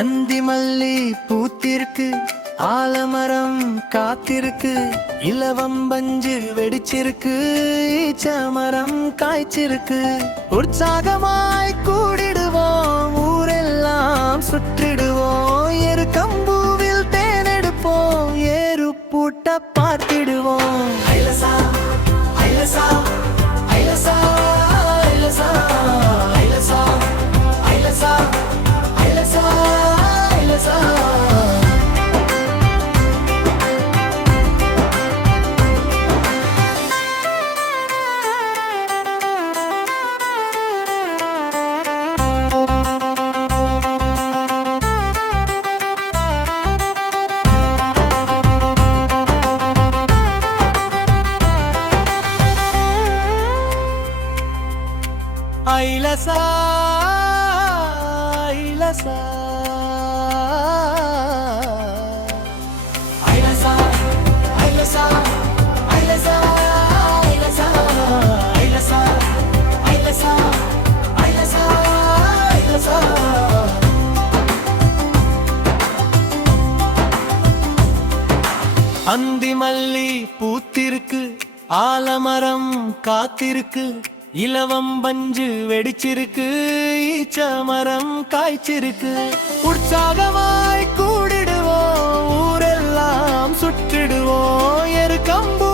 அந்தி மல்லி பூத்திருக்கு, ஆலமரம் காத்திருக்கு, இலவம்பஞ்சு வெடிச்சிருக்கு, ஈச்சமரம் காய்ச்சிருக்கு. உற்சாகமாய் கூடிடுவோம், ஊரெல்லாம் சுற்றிடுவோம், எருக்கம்பூவில் தேனெடுப்போம், ஏறு பூட்ட பார்த்திடுவோம். ஐலசா ஐலசா ஐலசா ஐலசா ஐலசா ஐலசா ஐலசா ஐலசா. ஐலசா ஐலசா ஐலசா ஐலசா ஐலசா ஐலசா ஐலசா ஐலசா ஐலசா ஐலசா. அந்தி மல்லி பூத்திருக்கு, ஆலமரம் காத்திருக்கு, இலவம்பஞ்சு வெடிச்சிருக்கு, ஈச்சமரம் காய்ச்சிருக்கு. உற்சாகமாய் கூடிடுவோம், ஊரெல்லாம் சுற்றிடுவோம், எருக்கம்பு